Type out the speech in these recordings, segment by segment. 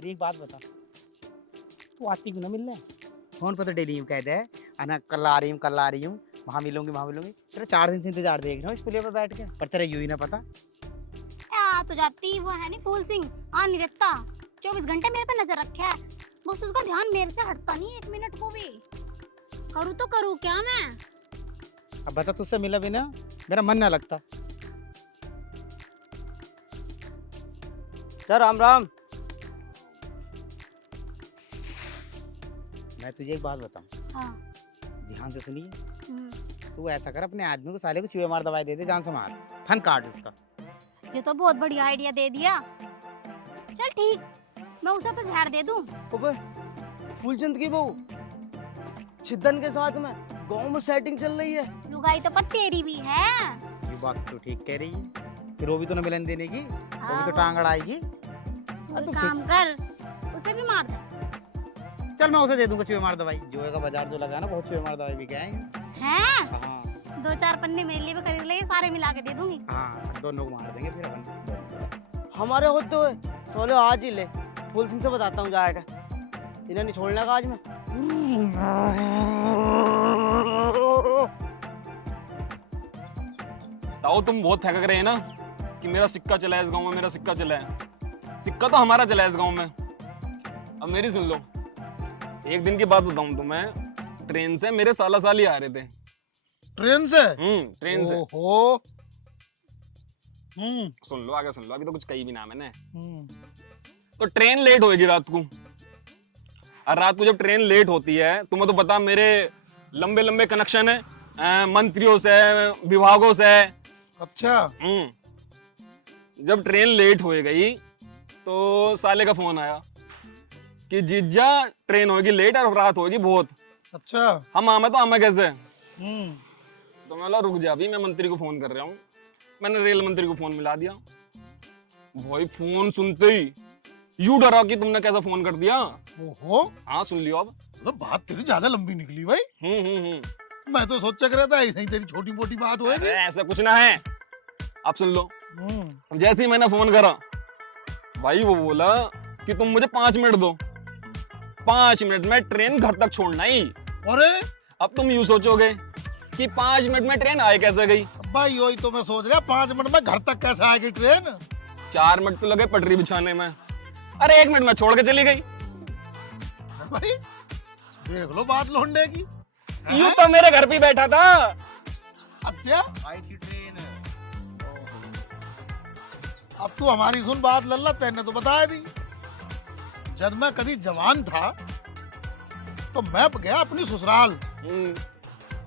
अरे एक बात बता, तू आती क्यों ना मिलने? फोन पर तो डेली यूं कहते हैं अना कल आ रही हूँ वहाँ मिलूंगी तेरा 4 दिन से इंतजार देख रहा हूँ इस पुलिया पर बैठ के, पर तेरा यूं ही ना पता। आ तो जाती वो है नहीं फूल सिंह, आ नहीं रहता 24 घंटे मेरे पे नजर रखा है, बस उसका ध्यान मेरे से हटता नहीं 1 मिनट को भी। करूँ तो करूँ क्या मैं? अब बता, तुझसे मिला बिना मेरा मन ना लगता। सर राम राम। मैं तुझे एक बात बताऊं, हाँ। ध्यान से सुनिए। तू ऐसा कर, अपने आदमी को साले को चूहे मार दवाई दे दे, जान से मार, फन काट उसका। ये तो बहुत बढ़िया आइडिया दे दिया। चल ठीक, मैं उसे तो झाड़ दे दूं। ओबे फूलचंद की बहू छिदन के साथ में गांव में सेटिंग चल रही है। लुगाई तो पर तेरी भी है। ये बात तो ठीक कह रही है, फिर वो भी तो न मिलन देने की, वो भी तो टांग अड़ाएगी। तू एक काम कर, उसे भी मार दे। चल मैं उसे दे दूंगा चूहे मार दवाई, जोए का बाजार जो लगा है ना, बहुत चूहे मार दवाई भी क्या है। हैं? हाँ 2-4 पन्ने मेरे लिए भी खरीद ले, सारे मिला के दे दूंगी। हाँ, दोनों को मार देंगे फिर अपन। हमारे होते हुए सोले आज ही ले, फूल सिंह से बताता हूँ जाएगा, इन्हें नहीं छोड़ने का आज मैं। ताऊ तुम बहुत फेंक रहे हैं ना कि मेरा सिक्का चला है इस गांव में, मेरा सिक्का चला है। सिक्का तो हमारा चला है इस गांव में। अब मेरी सुन लो, एक दिन की बात बताऊं तुम्हें, ट्रेन से मेरे साला साली आ रहे थे। ट्रेन से? ट्रेन से। ओहो। सुन लो आगे सुन लो, अभी तो कुछ कही भी ना मैंने। तो ट्रेन लेट होगी रात को, और रात को जब ट्रेन लेट होती है, तुम्हें तो पता मेरे लंबे लंबे कनेक्शन है मंत्रियों से, विभागों से। अच्छा। जब ट्रेन लेट हो गई तो साले का फोन आया कि जीजा ट्रेन होगी लेट और रात होगी बहुत। अच्छा। हम आमे तो आमे कैसे? तो मैं बोला रुक जा, अभी मैं मंत्री को फोन कर रहा हूँ। मैंने रेल मंत्री को फोन मिला दिया। भाई फोन सुनते ही यूं डरा कि तुमने कैसा फोन कर दिया। ओहो। हाँ सुन लियो अब। तो बात तेरी ज्यादा लंबी निकली भाई। मैं तो सोचा कर रहा था ऐसे ही तेरी छोटी मोटी बात होगी। ऐसा कुछ ना है, आप सुन लो। जैसे ही मैंने फोन करा, भाई वो बोला कि तुम मुझे 5 मिनट दो, 5 मिनट में ट्रेन घर तक छोड़ना ही। अरे अब तुम यूं सोचोगे कि 5 मिनट में ट्रेन आए कैसे गई। भाई यही तो मैं सोच रहा, 5 मिनट में घर तक कैसे आएगी ट्रेन? 4 मिनट तो लगे पटरी बिछाने में, अरे 1 मिनट में छोड़ के चली गई। भाई देख लो बात लौंडे की। यूं तो मेरे घर पे बैठा था। अच्छा आई थी ट्रेन। अब तू हमारी सुन बात लल्ला, तेने तो बताया दी। जब मैं कभी जवान था तो मैं गया अपनी ससुराल।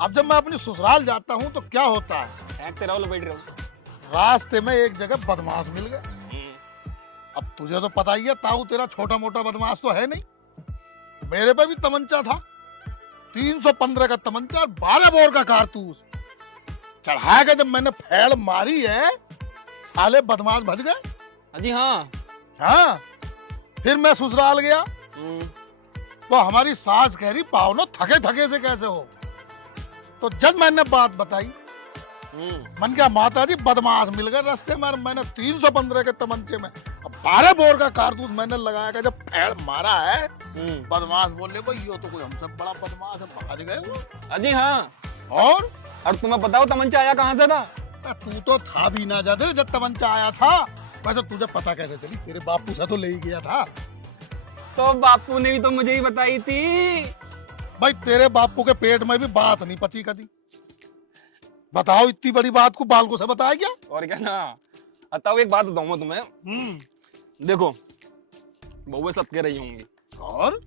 अब जब मैं अपनी ससुराल जाता हूँ तो क्या होता है, बैठ रहो। रास्ते में एक जगह बदमाश मिल गया। अब तुझे तो पता ही है ताऊ, तेरा छोटा मोटा बदमाश तो है नहीं। मेरे पे भी तमंचा था, 315 का तमंचा और 12 बोर का कारतूस चढ़ा के जब मैंने फेड़ मारी है, साले बदमाश भज गए। जी हाँ। हाँ, फिर मैं ससुराल गया तो हमारी सास कह रही पावनो थके थके से कैसे हो। तो जब मैंने बात बताई, मन क्या माता जी बदमाश मिल गए रास्ते में। मैंने 315 के तमंचे में 12 बोर का कारतूस मैंने लगाया कि जब फेड़ मारा है, बदमाश बोले भाई ये तो कोई हमसे बड़ा बदमाश है, भाग गए वो। जी हाँ। और तुम्हें बताओ तमंचा आया कहाँ से था? तू तो था भी ना जब तमंचा आया था। वैसे तुझे पता कैसे चली? तेरे बापू से तो ले ही गया था। तो बापू ने भी तो मुझे ही बताई थी। भाई तेरे बापू के पेट में भी बात नहीं पची कभी। बताओ इतनी बड़ी बात को बालको से बताया क्या? और क्या ना। बताओ एक बात बताऊंगा तुम्हें। देखो बहू सब कह रही होंगी, और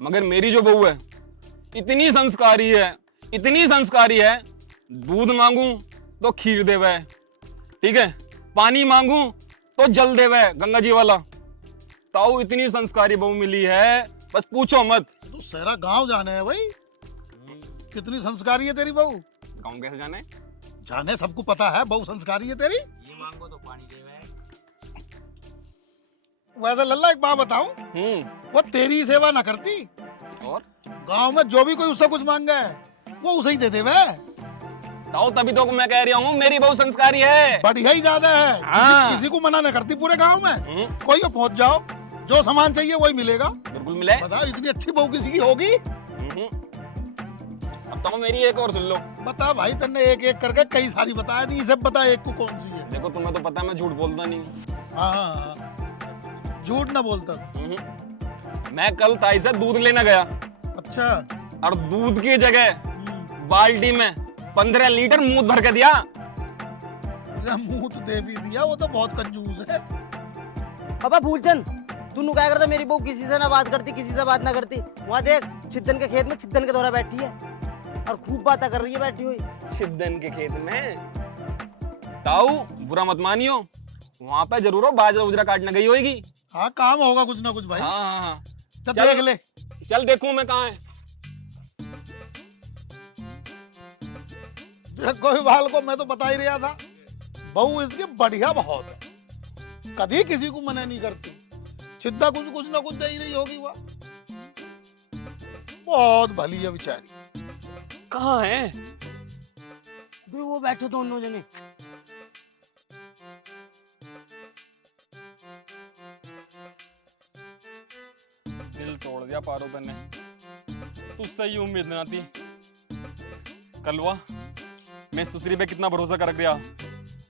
मगर मेरी जो बहू है इतनी संस्कारी है, इतनी संस्कारी है। दूध मांगू तो खीर देवे, ठीक है, पानी मांगू तो जल देवे गंगा जी वाला। ताऊ इतनी संस्कारी बहू मिली है, बस पूछो मत। तू सारा गांव जाने है भाई, कितनी संस्कारी है तेरी बहू। गाँव कैसे जाने? जाने सबको पता है बहू संस्कारी है तेरी। ये मांगो तो पानी देवे। वैसे लल्ला एक बात बताऊं, वो तेरी सेवा ना करती और गांव में जो भी कोई उससे कुछ मांगा है वो उसे ही दे देवे। ताऊ तभी तो मैं कह रहा हूँ मेरी बहू संस्कारी है। बढ़िया ही ज्यादा है। हाँ। किसी को मना ना करती पूरे गांव में। कोई पहुंच जाओ जो सामान चाहिए वही मिलेगा। बिल्कुल मिले। बताओ इतनी अच्छी बहू किसी की होगी? अब तो मेरी एक और सुन लो। बता भाई, तन्ने एक एक करके कई सारी बताया दी, सब बता एक को कौन सी है। देखो तुम्हें तो पता है मैं झूठ बोलता नहीं। हाँ, झूठ ना बोलता। मैं कल ताई से दूध लेना गया। अच्छा। और दूध की जगह बाल्टी में 15 लीटर मूत भर के दिया। मुंह तो दे भी दिया, वो तो बहुत कंजूस है। अबे फूलचंद, तू क्या करता? मेरी बहू किसी से ना बात करती, किसी से बात ना करती। वहाँ देख, छिद्दन के खेत में छिद्दन के दौरा बैठी है और खूब बातें कर रही है बैठी हुई। छिद्दन के खेत में? ताऊ बुरा मत मानियो, वहाँ पे जरूर हो बाजरा उजरा काटने गई होगी। हाँ, काम होगा कुछ ना कुछ भाई। हाँ। चल देख ले। चल देखूं मैं कहाँ है। कोई बाल को मैं तो बता ही रहा था, बहू इसकी बढ़िया बहुत है, कभी किसी को मना नहीं करती। छिद्दा कुछ ना कुछ दे ही रही होगी। वह बहुत भली है बेचारी। कहाँ है? देख वो बैठे दोनों जने। दिल तोड़ दिया पारो तने। तुझसे ही उम्मीद ना थी। कलवा, मैं सुसरी पे कितना भरोसा कर गया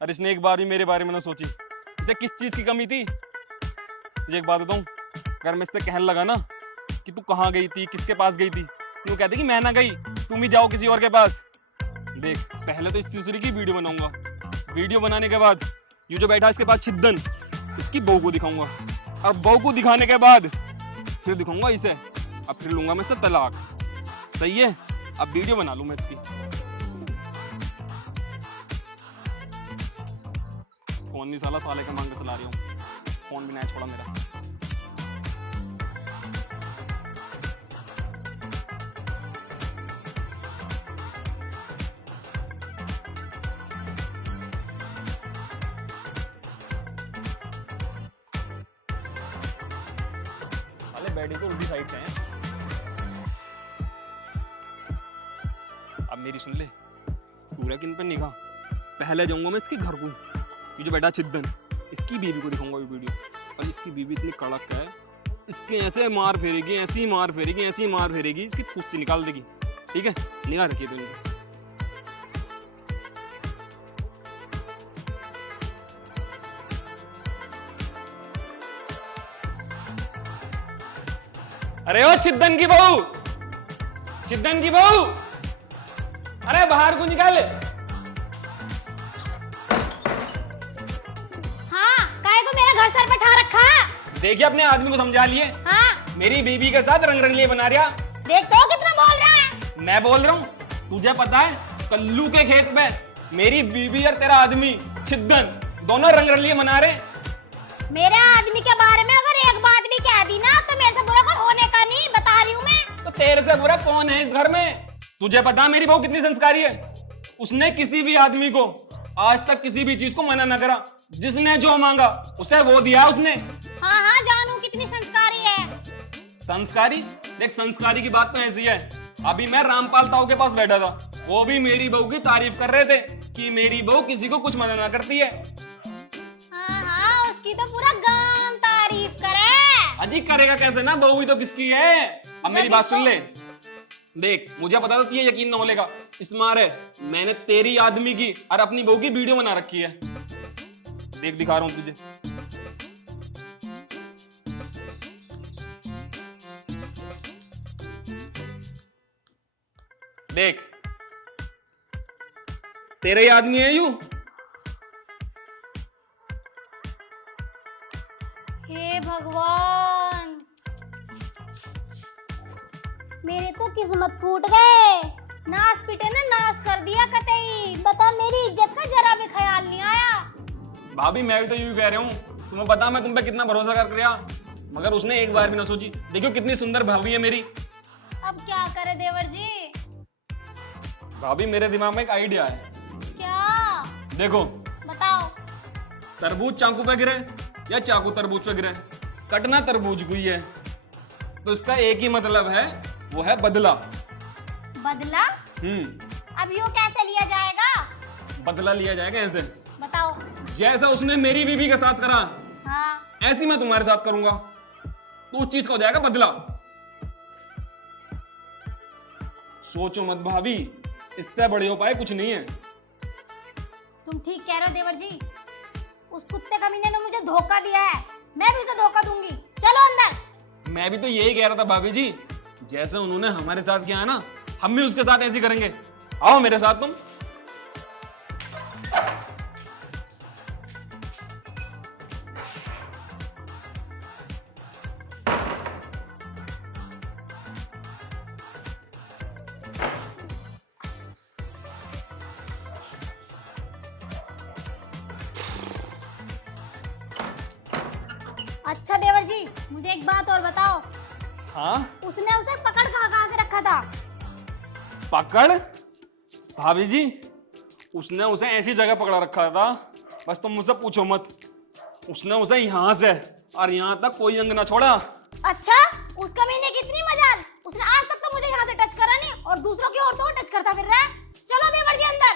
और इसने एक बार भी मेरे बारे में ना सोची। इसे किस चीज की कमी थी? तुझे एक बात बताऊं, अगर मैं इससे कहने लगा ना कि तू कहाँ गई थी, किसके पास गई थी, तू कहती कि मैं ना गई, तुम ही जाओ किसी और के पास। देख, पहले तो इस सुसरी की वीडियो बनाऊंगा। वीडियो बनाने के बाद ये जो बैठा इसके पास छिद्दन, इसकी बहू को दिखाऊंगा और बहू को दिखाने के बाद फिर दिखाऊंगा इसे। अब फिर लूंगा मैं इससे तलाक। सही है? अब वीडियो बना लूं मैं इसकी। फोन भी साला साले का मांग के चला रही हूँ, फोन भी नहीं छोड़ा मेरा। साले बैठी तो उल्टी साइड से हैं। अब मेरी सुन ले, पूरा किन पे निगाह। पहले जाऊंगा मैं इसके घर को, ये जो बेटा छिद्दन, इसकी बीवी को दिखाऊंगा ये वीडियो। और इसकी बीवी इतनी कड़क है, इसके ऐसे मार फेरेगी, ऐसी मार फेरेगी, ऐसी मार फेरेगी, इसकी फूस से निकाल देगी। ठीक है, निगाह रखिए तुम। अरे ओ छिद्दन की बहू, छिद्दन की बहू, अरे बाहर को निकाले। घर सर पे ठा रखा। देखिए अपने आदमी को समझा लिए। हाँ। मेरी बीबी के साथ रंग रंगली बना रहा। देख तो कितना बोल रहा है। मैं बोल रहा हूँ, तुझे पता है कल्लू के खेत में मेरी बीबी और तेरा आदमी छिद्दन दोनों रंग रंगली बना रहे। मेरे आदमी के बारे में अगर एक बात भी कह दी ना तो मेरे से बुरा कोई होने का नहीं, बता रही हूँ मैं। तो तेरे से बुरा कौन है इस घर में? तुझे पता है मेरी बहू कितनी संस्कारी है? उसने किसी भी आदमी को आज तक किसी भी चीज को मना न करा। जिसने जो मांगा उसे वो दिया उसने। हाँ हाँ जानू कितनी संस्कारी है। संस्कारी? देख, संस्कारी की बात तो ऐसी है। अभी मैं रामपाल ताऊ के पास बैठा था, वो भी मेरी बहू की तारीफ कर रहे थे कि मेरी बहू किसी को कुछ मना ना करती है। हाँ हाँ, उसकी तो पूरा गांव तारीफ करे। अजी करेगा कैसे ना, बहू ही तो किसकी है। अब मेरी बात सुन ले। देख, मुझे पता था तुझे यकीन न होगा, इस मारे मैंने तेरी आदमी की और अपनी बहू की वीडियो बना रखी है। देख, दिखा रहा हूं तुझे। देख, तेरा ही आदमी है यू। हे भगवान, मेरे तो किस्मत फूट गए। नाश पीटे ने नाश कर दिया कतई। बता, मेरी इज्जत का जरा भी ख्याल नहीं आया। भाभी मैं भी तो यूं कह रहा हूँ, तुम्हें पता मैं तुम पे कितना भरोसा कर रहा, मगर उसने एक बार भी ना सोची। देखो कितनी सुंदर भाभी है मेरी। अब क्या करे देवर जी? भाभी मेरे दिमाग में एक आइडिया है। क्या? देखो, बताओ। तरबूज चाकू पे गिरे या चाकू तरबूज पे गिरे, कटना तरबूज को ही है। तो इसका एक ही मतलब है, वो है बदला। बदला? अब यो कैसे लिया जाएगा? बदला लिया जाएगा ऐसे। बताओ। जैसा उसने मेरी बीवी के साथ करा, हाँ। ऐसी मैं तुम्हारे साथ करूंगा। तो उस चीज का हो जाएगा बदला। सोचो मत भाभी, इससे बड़े उपाय कुछ नहीं है। तुम ठीक कह रहे हो देवर जी, उस कुत्ते कमीने ने मुझे धोखा दिया है, मैं भी उसे धोखा दूंगी। चलो अंदर। मैं भी तो यही कह रहा था भाभी जी, जैसे उन्होंने हमारे साथ किया है ना, हम भी उसके साथ ऐसे ही करेंगे। आओ मेरे साथ तुम। अच्छा देवर जी, मुझे एक बात और बताओ, हाँ उसने उसे पकड़ कहाँ से रखा था? पकड़? भाभी जी, उसने उसे ऐसी जगह पकड़ा रखा था, बस तुम मुझसे पूछो मत। उसने उसे यहाँ से और यहाँ तक कोई अंग ना छोड़ा। अच्छा, उस कमीने की इतनी मजाल, उसने आज तक तो मुझे यहाँ से टच करा नहीं और दूसरों की औरतों को टच करता फिर रहा है। चलो देवर जी अंदर।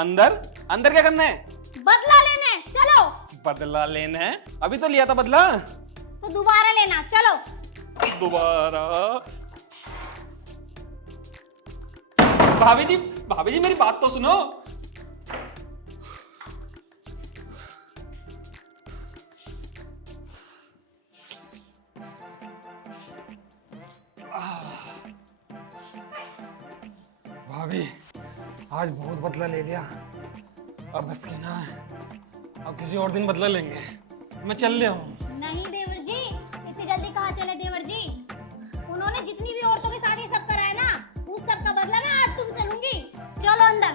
अंदर? अंदर क्या करना है? बदला लेने चलो। बदला लेना है? अभी तो लिया था बदला। तो दोबारा लेना, चलो। दोबारा? भाभी जी मेरी बात तो सुनो। भाभी, आज बहुत बदला ले लिया, अब बस की ना है। अब किसी और दिन बदला लेंगे। मैं चल लिया हूँ। नहीं देवर जी, इतनी जल्दी कहाँ चले देवर जी? उन्होंने जितनी भी औरतों के साथ ये सब करा है ना, उस सब का बदला मैं आज तुमसे लूंगी। चलो अंदर।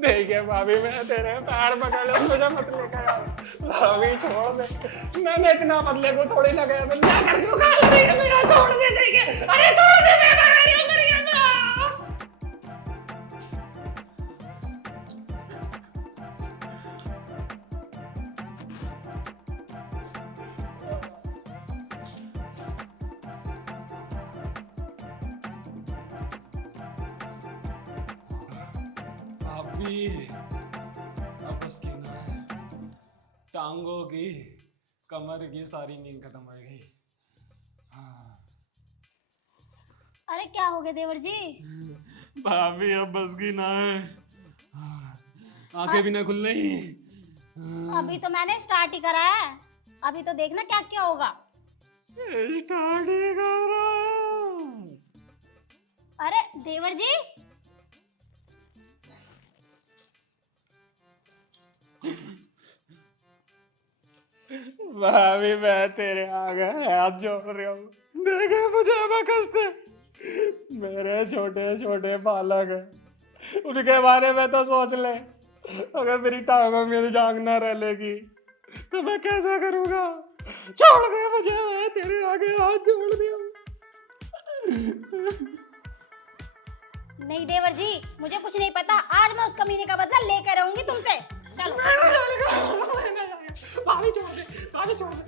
देखिए भाभी, मैं तेरे पैर पकड़ लो, मुझे मत लेकर आओ। भाभी छोड़ दे, मैंने इतना बदले को थोड़ी लगाया था। मैं कर क्यों खा रही है? मेरा छोड़ दे। देखिए, अरे छोड़ दे, मैं कर रही हूँ। भाभी, अब उसकी ना है, टांगों की, कमर की सारी नींद खत्म हो गई। हाँ। अरे क्या हो गया देवर जी? भाभी अब बस की ना है, आंखें भी ना खुल रही। अभी तो मैंने स्टार्ट ही करा है, अभी तो देखना क्या क्या होगा। स्टार्ट ही कर रहा हूं। अरे देवर जी, भाभी मैं तेरे आगे हाथ जोड़ रही हूँ, देखे मुझे कसते। मेरे छोटे छोटे बालक है, उनके बारे में तो सोच ले। अगर मेरी टांगों में जांग ना रह लेगी तो मैं कैसा करूँगा? छोड़ दे मुझे, मैं तेरे आगे हाथ जोड़ दिया। नहीं देवर जी, मुझे कुछ नहीं पता, आज मैं उस कमीने का बदला लेकर रहूंगी तुमसे। चलो। भाभी छोड़ दे, भाभी छोड़ दे।